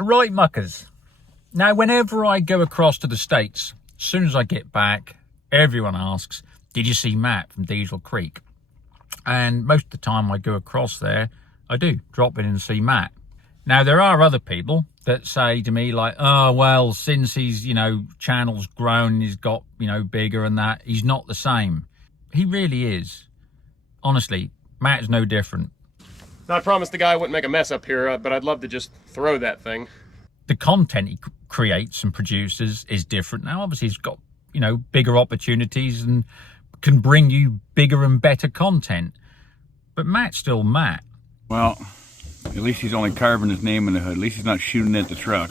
Right, muckers. Now, whenever I go across to the States, as soon as I get back, everyone asks, did you see Matt from Diesel Creek? And most of the time I go across there, I do drop in and see Matt. Now, there are other people that say to me like, oh, well, since he's, channel's grown, he's got, bigger and that, he's not the same. He really is. Honestly, Matt's no different. I promised the guy I wouldn't make a mess up here, but I'd love to just throw that thing. The content he creates and produces is different now. Obviously, he's got, bigger opportunities and can bring you bigger and better content. But Matt's still Matt. Well, at least he's only carving his name in the hood. At least he's not shooting at the truck.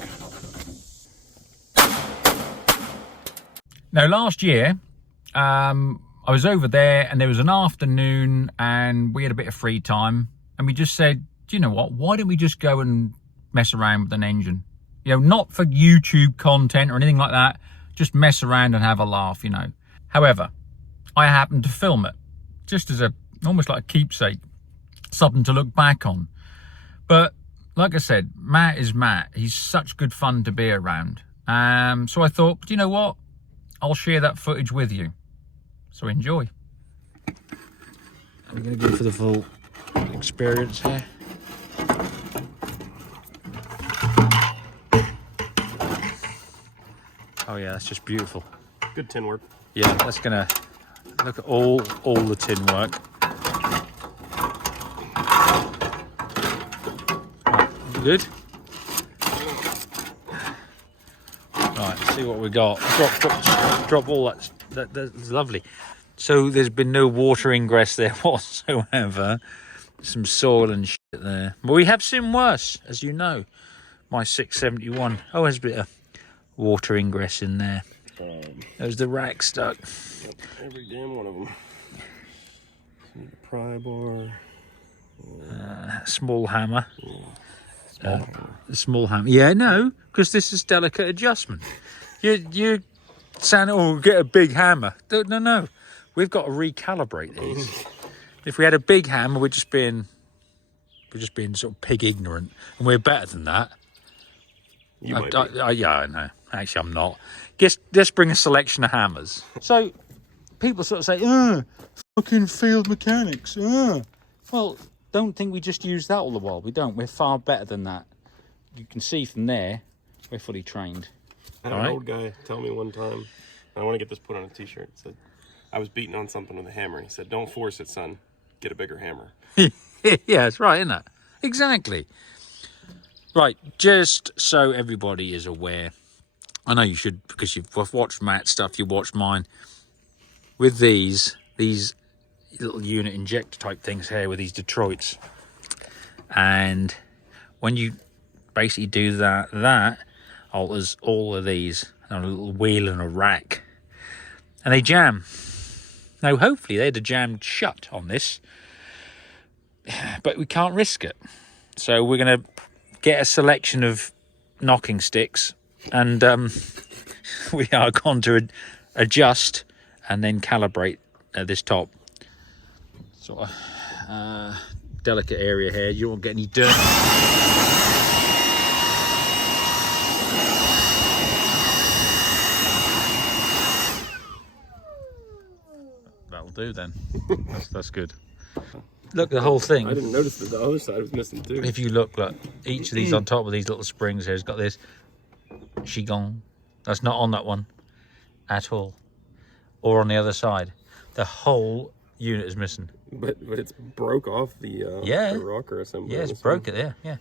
Now, last year, I was over there and there was an afternoon and we had a bit of free time. And we just said, do you know what? Why don't we just go and mess around with an engine? Not for YouTube content or anything like that. Just mess around and have a laugh, However, I happened to film it just as almost like a keepsake, something to look back on. But like I said, Matt is Matt. He's such good fun to be around. So I thought, do you know what? I'll share that footage with you. So enjoy. I'm going to go for the full experience here. Oh yeah, that's just beautiful. Good tin work. Yeah, that's gonna look at all the tin work. Right, good. Right, see what we got. Drop all that. That's lovely. So there's been no water ingress there whatsoever. Some soil and shit there. But we have seen worse, as you know. My 671. Oh, there's a bit of water ingress in there. There's the rack stuck. Yep, every damn one of them. Need a pry bar. Small hammer. Small hammer. Yeah, no, because this is delicate adjustment. You saying, oh, get a big hammer. No. We've got to recalibrate these. If we had a big hammer, we're just being sort of pig ignorant, and we're better than that. Yeah, I know. Actually, I'm not. Let's bring a selection of hammers. So, people sort of say, fucking field mechanics. Well, don't think we just use that all the while. We don't. We're far better than that. You can see from there, we're fully trained. I had an old guy tell me one time, I want to get this put on a t-shirt, said, I was beating on something with a hammer. He said, don't force it, son. Get a bigger hammer. Yeah, it's right, isn't it? Exactly. Right, just so everybody is aware, I know you should, because you've watched Matt's stuff, you watched mine. With these little unit injector type things here with these Detroits, and when you basically do that alters all of these on a little wheel and a rack, and they jam. Now, hopefully they'd have jammed shut on this, but we can't risk it. So we're going to get a selection of knocking sticks, and we are going to adjust and then calibrate this top. Sort of delicate area here. You won't get any dirt. That'll do then. That's good. Look, the whole thing. I didn't notice that the other side was missing too. If you look, each of these on top of these little springs here has got this Qigong. That's not on that one at all. Or on the other side. The whole unit is missing. But it's broke off the rocker assembly. Yeah, it's broke it there, yeah.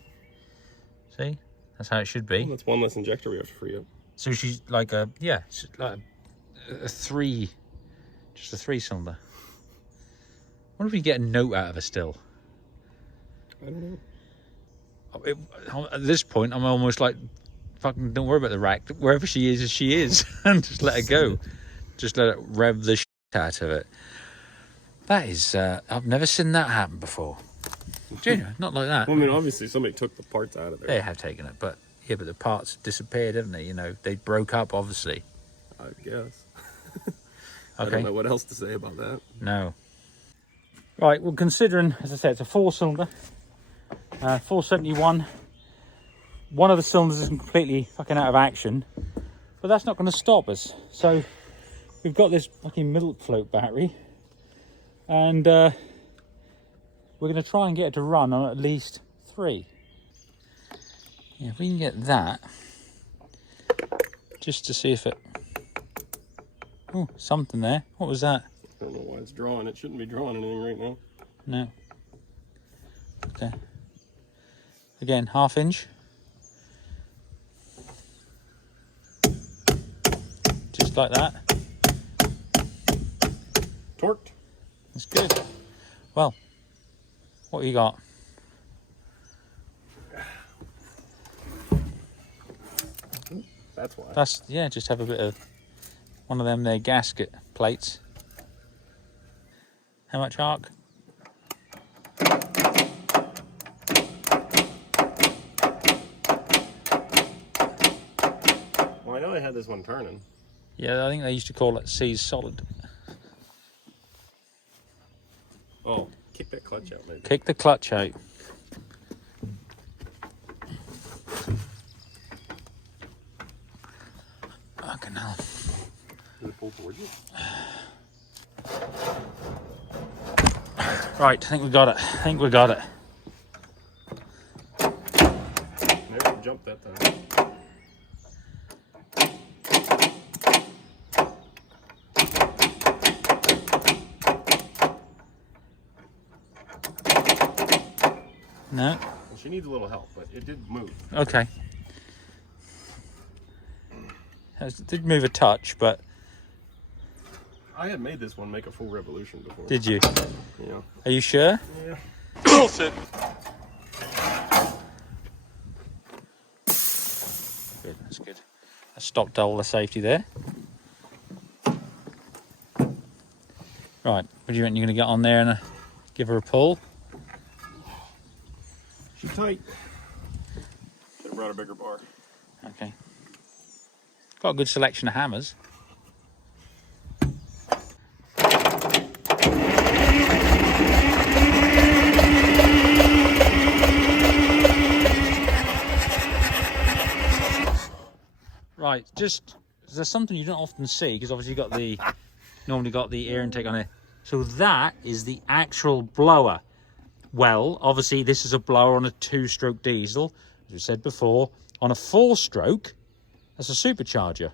See? That's how it should be. Well, that's one less injector we have to free up. So she's like a three, just a 3-cylinder. I wonder if we get a note out of her still. I don't know. At this point, I'm almost like, fucking don't worry about the rack. Wherever she is, she is. And just let her go. Just let it rev the shit out of it. That is, I've never seen that happen before. Genuine, not like that. Well, I mean, obviously somebody took the parts out of there. They have taken it, but yeah, but the parts disappeared, haven't they? They broke up, obviously. I guess. Okay. I don't know what else to say about that. No. Right, well, considering, as I said, it's a 4-cylinder, 471, one of the cylinders is completely fucking out of action, but that's not going to stop us. So we've got this fucking milk float battery, and we're going to try and get it to run on at least 3. Yeah, if we can get that, just to see if it... Oh, something there. What was that? I don't know why it's drawing. It shouldn't be drawing anything right now. No. Okay. Again, 1/2 inch. Just like that. Torqued. That's good. Well, what you got? That's why. That's, yeah, just have a bit of one of them there gasket plates. How much arc? Well, I know I had this one turning. Yeah, I think they used to call it C's solid. Oh, kick that clutch out, maybe. Kick the clutch out. Fucking hell. Does it pull towards you? Right, I think we got it. I think we got it. Never jumped that time. No? Well, she needs a little help, but it did move. Okay. It did move a touch, but I had made this one make a full revolution before. did you? Yeah. Are you sure? Yeah. Bullshit. Good, that's good. I stopped all the safety there. Right, what do you reckon you're going to get on there and give her a pull? She's tight. Should have brought a bigger bar. Okay. Got a good selection of hammers. Right, just there's something you don't often see because obviously you got the normally got the air intake on it. So that is the actual blower. Well, obviously this is a blower on a 2-stroke diesel, as we said before. On a 4-stroke, that's a supercharger.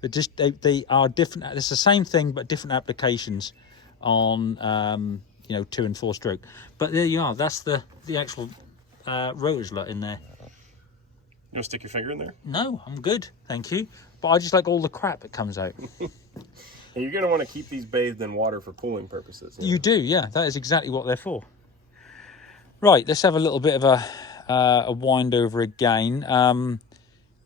But just they are different. It's the same thing, but different applications on 2 and 4-stroke. But there you are. That's the actual rotors lot in there. You want to stick your finger in there? No, I'm good, thank you. But I just like all the crap that comes out. And you're going to want to keep these bathed in water for cooling purposes. You do, yeah. That is exactly what they're for. Right, let's have a little bit of a wind over again.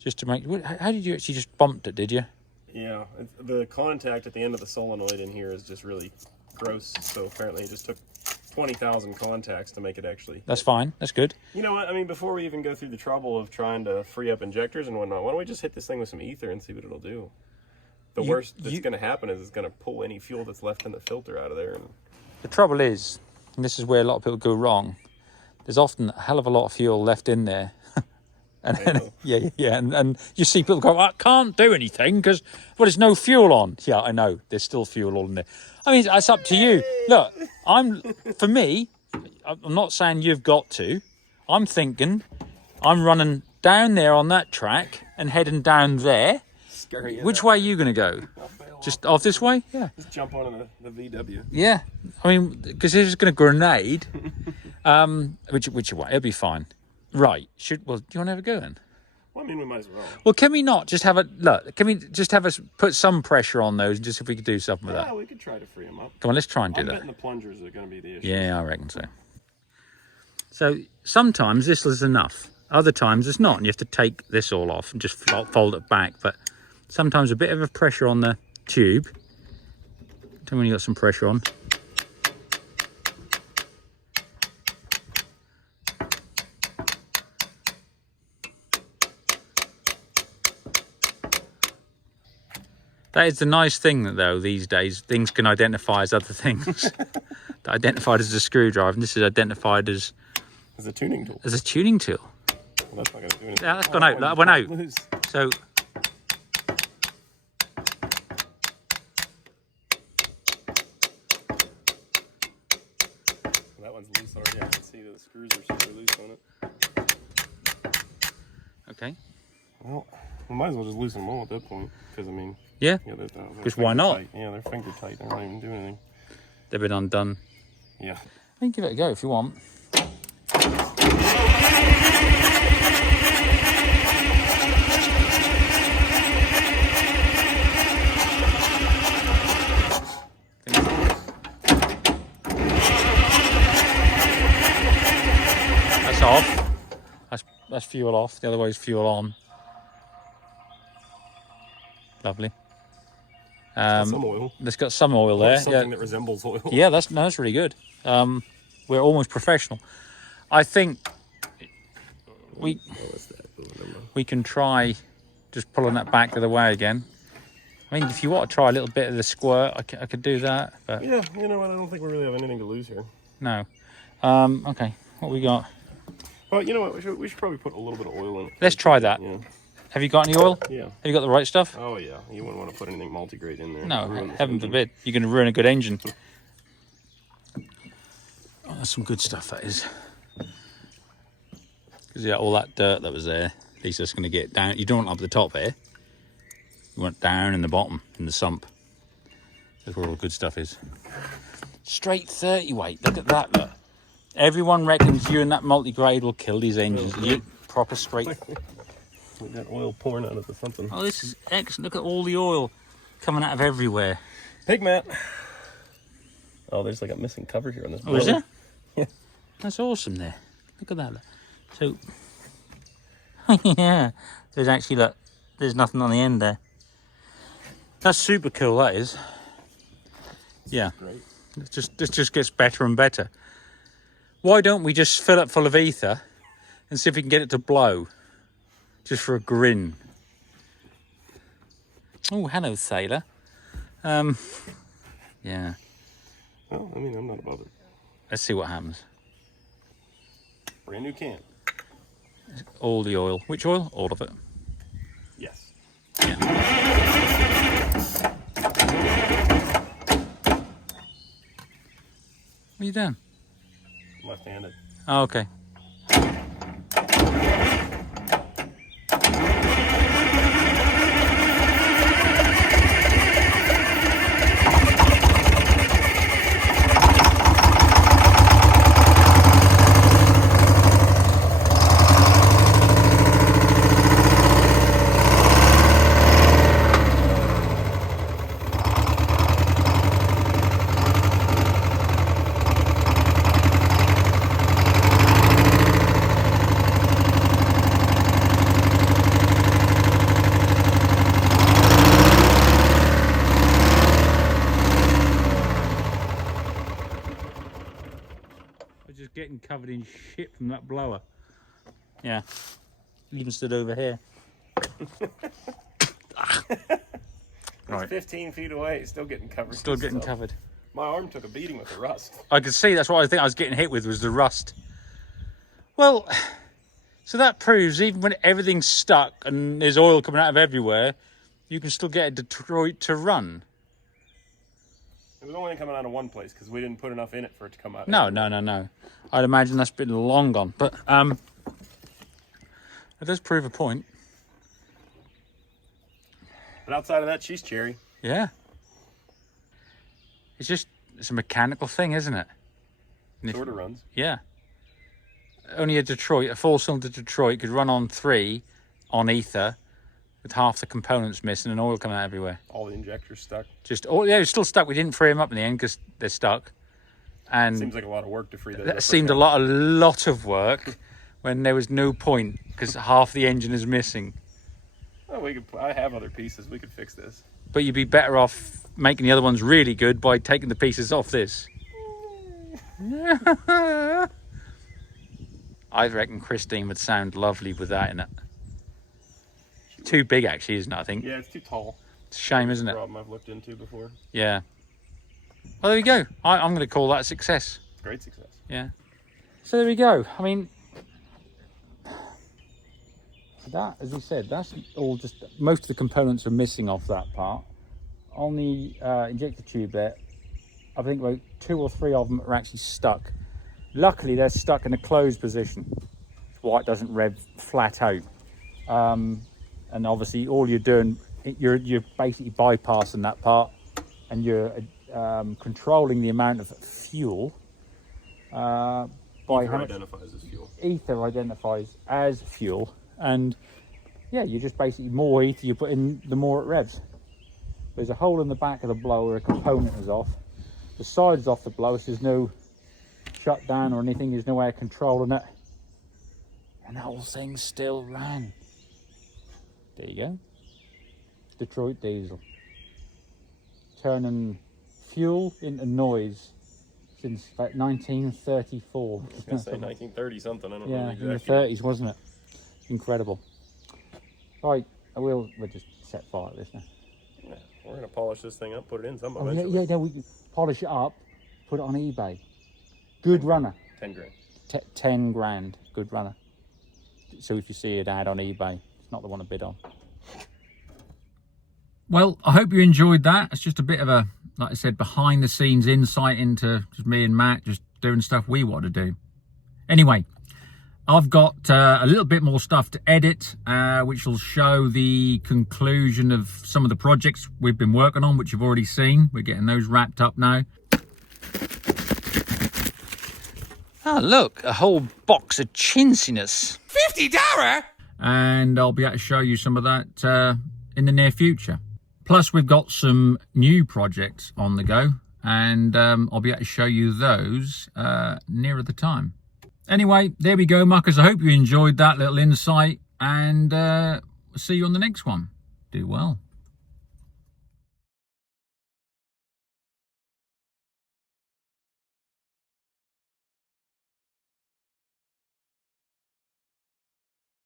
Just to make... How did you actually just bumped it, did you? Yeah, the contact at the end of the solenoid in here is just really gross. So apparently it just took 20,000 contacts to make it actually... That's fine. That's good. You know what? I mean, before we even go through the trouble of trying to free up injectors and whatnot, why don't we just hit this thing with some ether and see what it'll do? The worst that's going to happen is it's going to pull any fuel that's left in the filter out of there. And... The trouble is, and this is where a lot of people go wrong, there's often a hell of a lot of fuel left in there. and you see people go, I can't do anything because, well, there's no fuel on. Yeah, I know. There's still fuel all in there. I mean, it's up to you. Look, for me, I'm not saying you've got to. I'm thinking I'm running down there on that track and heading down there. Which way are you going to go? Just off this way? Yeah. Just jump on the VW. Yeah. I mean, because it's going to grenade. Which way? It'll be fine. Right. Do you want to have a go then? Well, I mean, we might as well. Well, can we not just have a look? Can we just have us put some pressure on those and just if we could do something with that? Yeah, we could try to free them up. Come on, let's try and do I'm that. betting the plungers are going to be the issue. Yeah, I reckon so. So sometimes this is enough. Other times it's not, and you have to take this all off and just fold it back. But sometimes a bit of a pressure on the tube. Tell me when you got some pressure on. That is the nice thing, though, these days. Things can identify as other things. They're identified as a screwdriver, and this is identified as a tuning tool. As a tuning tool. Well, that's not going to do anything. Yeah, that's gone out. That went out. Loose. So That one's loose already. I can see the screws are super loose on it. okay. Well, we might as well just loosen them all at that point. Because, I mean... Yeah. they're Because why not? tight. Yeah, they're finger tight. They're not even doing anything. They've been undone. Yeah. I mean, give it a go if you want. That's off. That's fuel off. The other way is fuel on. Lovely. Some oil. It's got some oil Or there. something Yeah. that resembles oil. Yeah, that's really good. We're almost professional. I think we can try just pulling that back the other way again. I mean, if you want to try a little bit of the squirt, I could do that. But Yeah, you know what? I don't think we really have anything to lose here. no. Okay, what we got? Well, you know what? We should probably put a little bit of oil in it. Let's try that. Yeah. Have you got any oil? Yeah. Have you got the right stuff? Oh, yeah. You wouldn't want to put anything multigrade in there. No, Ruin this heaven engine. forbid. You're going to ruin a good engine. Oh, that's some good stuff, that is. Because, yeah, all that dirt that was there, at least that's going to get down. You don't want it up the top here. You want it down in the bottom, in the sump. That's where all the good stuff is. Straight 30 weight. Look at that, look. Everyone reckons you and that multigrade will kill these engines. You proper straight. We got oil pouring out of the something. Oh, this is excellent. Look at all the oil coming out of everywhere. Pig mat. Oh, there's like a missing cover here on this. Oh, is there? Yeah. That's awesome there. Look at that. Look. So, yeah, there's actually, look, there's nothing on the end there. That's super cool, that is. Yeah. Great. This just gets better and better. Why don't we just fill it full of ether and see if we can get it to blow? Just for a grin. Oh, hello, sailor. Yeah. Well, I mean, I'm not bothered. Let's see what happens. Brand new can. All the oil. Which oil? All of it. Yes. Yeah. What are you doing? Left-handed. Oh, okay. Just getting covered in shit from that blower. Yeah. Even stood over here. Right. 15 feet away, still getting covered. Still with getting stuff. covered. My arm took a beating with the rust. I could see, that's what I think I was getting hit with, was the rust. Well, so that proves even when everything's stuck and there's oil coming out of everywhere, you can still get a Detroit to run. It was only coming out of one place because we didn't put enough in it for it to come out. No. I'd imagine that's been long gone, but it does prove a point. But outside of that, she's cherry. Yeah. It's a mechanical thing, isn't it? Sort of runs. Yeah. Only a four-cylinder Detroit could run on 3 on ether with half the components missing and oil coming out everywhere. All the injectors stuck. It's still stuck. We didn't free them up in the end because they're stuck. And Seems like a lot of work to free those up. that seemed a lot of work when there was no point because half the engine is missing. Oh, I have other pieces. We could fix this. But you'd be better off making the other ones really good by taking the pieces off this. I reckon Christine would sound lovely with that in it. Too big, actually, isn't it? I think. Yeah, it's too tall. It's a shame, isn't it? Problem I've looked into before. Yeah. Well, there we go. I'm going to call that a success. Great success. Yeah. So there we go. I mean, that, as we said, that's all just, most of the components are missing off that part. On the injector tube there, I think about 2 or 3 of them are actually stuck. Luckily, they're stuck in a closed position. That's why it doesn't rev flat out. And obviously, all you're doing, you're basically bypassing that part, and you're controlling the amount of fuel. By Ether how much identifies as fuel. ether identifies as fuel, and yeah, you're just basically more ether you put in, the more it revs. There's a hole in the back of the blower, a component is off. The side's off the blower, so there's no shut down or anything, there's no air controlling it. And the whole thing still ran. There you go. Detroit diesel. Turning fuel into noise since about 1934. I was gonna say 1930 something. I don't know Yeah, the in the exact year. 30s, wasn't it? Incredible. Right, we'll just set fire to this now. Yeah, we're gonna polish this thing up, put it in some Oh, yeah, eventually. yeah, we polish it up, put it on eBay. Good runner. 10 grand. 10 grand, good runner. So if you see an ad on eBay, it's not the one to bid on. Well, I hope you enjoyed that. It's just a bit of a, like I said, behind the scenes insight into just me and Matt just doing stuff we want to do. Anyway, I've got a little bit more stuff to edit, which will show the conclusion of some of the projects we've been working on, which you've already seen. We're getting those wrapped up now. Oh, look, a whole box of chintziness. $50? And I'll be able to show you some of that in the near future. Plus, we've got some new projects on the go, and I'll be able to show you those nearer the time. Anyway, there we go, muckers. I hope you enjoyed that little insight, and see you on the next one. Do well.